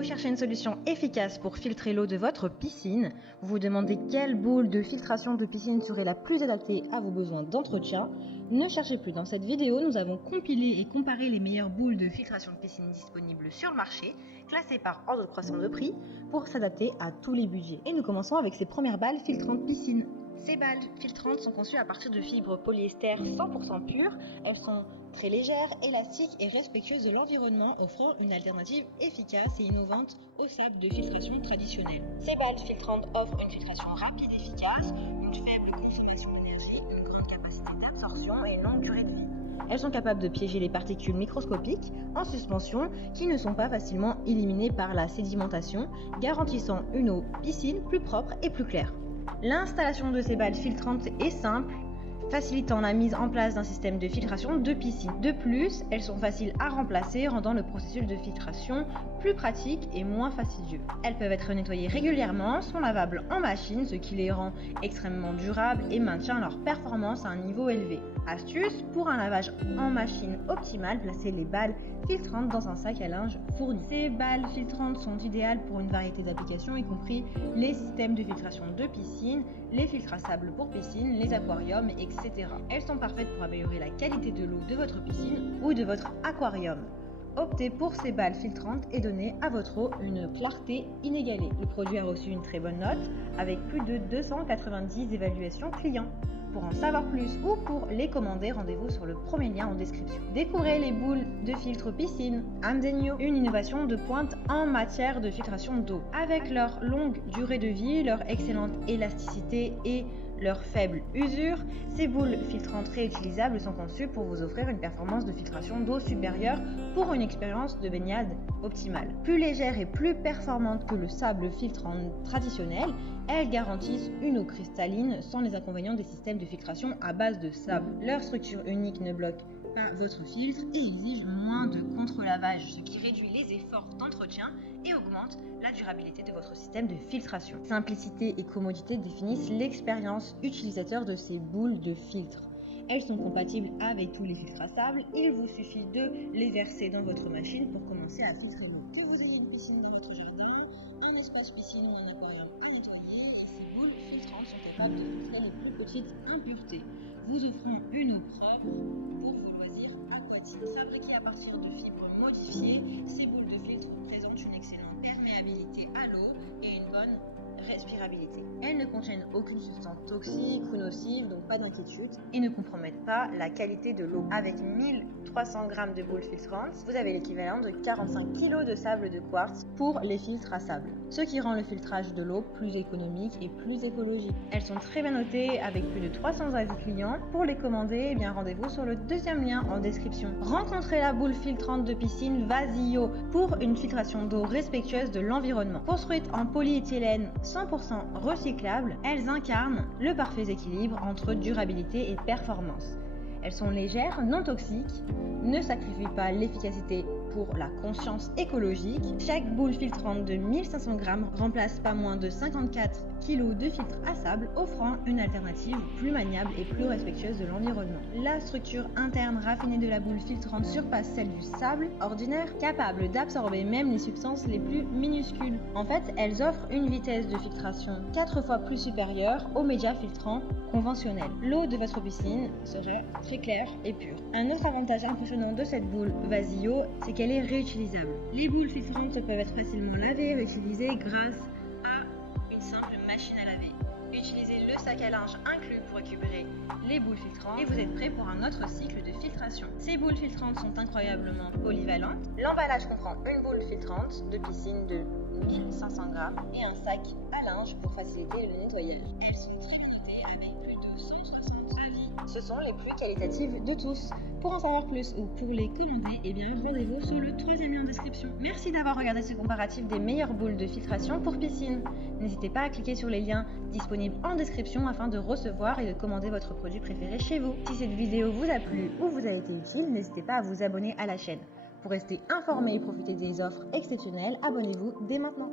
Vous cherchez une solution efficace pour filtrer l'eau de votre piscine. Vous vous demandez quelle boule de filtration de piscine serait la plus adaptée à vos besoins d'entretien. Ne cherchez plus. Dans cette vidéo, nous avons compilé et comparé les meilleures boules de filtration de piscine disponibles sur le marché, classées par ordre croissant de prix, pour s'adapter à tous les budgets. Et nous commençons avec ces premières balles filtrantes piscine. Ces balles filtrantes sont conçues à partir de fibres polyester 100% pures. Elles sont très légères, élastiques et respectueuses de l'environnement, offrant une alternative efficace et innovante au sable de filtration traditionnel. Ces balles filtrantes offrent une filtration rapide et efficace, une faible consommation d'énergie, une grande capacité d'absorption et une longue durée de vie. Elles sont capables de piéger les particules microscopiques en suspension qui ne sont pas facilement éliminées par la sédimentation, garantissant une eau piscine plus propre et plus claire. L'installation de ces balles filtrantes est simple, facilitant la mise en place d'un système de filtration de piscine. De plus, elles sont faciles à remplacer, rendant le processus de filtration plus pratique et moins fastidieux. Elles peuvent être nettoyées régulièrement, sont lavables en machine, ce qui les rend extrêmement durables et maintient leur performance à un niveau élevé. Astuce, pour un lavage en machine optimal, placez les balles filtrantes dans un sac à linge fourni. Ces balles filtrantes sont idéales pour une variété d'applications, y compris les systèmes de filtration de piscine, les filtres à sable pour piscine, les aquariums, etc. Elles sont parfaites pour améliorer la qualité de l'eau de votre piscine ou de votre aquarium. Optez pour ces balles filtrantes et donnez à votre eau une clarté inégalée. Le produit a reçu une très bonne note avec plus de 290 évaluations clients. Pour en savoir plus ou pour les commander, rendez-vous sur le premier lien en description. Découvrez les boules de filtre piscine Amdenio, une innovation de pointe en matière de filtration d'eau. Avec leur longue durée de vie, leur excellente élasticité et leur faible usure, ces boules filtrantes réutilisables sont conçues pour vous offrir une performance de filtration d'eau supérieure pour une expérience de baignade optimale. Plus légères et plus performantes que le sable filtrant traditionnel, elles garantissent une eau cristalline sans les inconvénients des systèmes de filtration à base de sable. Leur structure unique ne bloque pas votre filtre et exige moins de contre-lavage, ce qui réduit les efforts d'entretien et augmente la durabilité de votre système de filtration. Simplicité et commodité définissent l'expérience utilisateur de ces boules de filtre. Elles sont compatibles avec tous les filtres à sable. Il vous suffit de les verser dans votre machine pour commencer à filtrer l'eau. Que vous ayez une piscine dans votre jardin, un espace piscine ou un aquarium à nettoyer, ces boules filtrantes sont capables de filtrer les plus petites impuretés, vous offrant une eau propre pour vos loisirs aquatiques. Fabriquées à partir de fibres modifiées, ces boules de filtre présentent une excellente perméabilité à l'eau et une bonne respirabilité. Elles ne contiennent aucune substance toxique ou nocive, donc pas d'inquiétude, et ne compromettent pas la qualité de l'eau. Avec 1300 g de boules filtrantes, vous avez l'équivalent de 45 kg de sable de quartz pour les filtres à sable, ce qui rend le filtrage de l'eau plus économique et plus écologique. Elles sont très bien notées avec plus de 300 avis clients. Pour les commander, rendez-vous sur le deuxième lien en description. Rencontrez la boule filtrante de piscine Vasio pour une filtration d'eau respectueuse de l'environnement. Construite en polyéthylène 100% recyclable, elles incarnent le parfait équilibre entre durabilité et performance. Elles sont légères, non toxiques, ne sacrifient pas l'efficacité pour la conscience écologique. Chaque boule filtrante de 1500 g remplace pas moins de 54 kg de filtre à sable, offrant une alternative plus maniable et plus respectueuse de l'environnement. La structure interne raffinée de la boule filtrante surpasse celle du sable ordinaire, capable d'absorber même les substances les plus minuscules. En fait, elles offrent une vitesse de filtration 4 fois plus supérieure aux médias filtrants conventionnels. L'eau de votre piscine sera très claire et pure. Un autre avantage impressionnant de cette boule Vasio, c'est qu'elle est réutilisable. Les boules filtrantes peuvent être facilement lavées et réutilisées grâce à une simple machine à laver. Utilisez le sac à linge inclus pour récupérer les boules filtrantes et vous êtes prêt pour un autre cycle de filtration. Ces boules filtrantes sont incroyablement polyvalentes. L'emballage comprend une boule filtrante de piscine de 1500 g et un sac à linge pour faciliter le nettoyage. Elles sont très limitées avec plus de 160 avis. Ce sont les plus qualitatives de tous. Pour en savoir plus ou pour les commander, rendez-vous sur le troisième lien en description. Merci d'avoir regardé ce comparatif des meilleures boules de filtration pour piscine. N'hésitez pas à cliquer sur les liens disponibles en description afin de recevoir et de commander votre produit préféré chez vous. Si cette vidéo vous a plu ou vous a été utile, n'hésitez pas à vous abonner à la chaîne. Pour rester informé et profiter des offres exceptionnelles, abonnez-vous dès maintenant.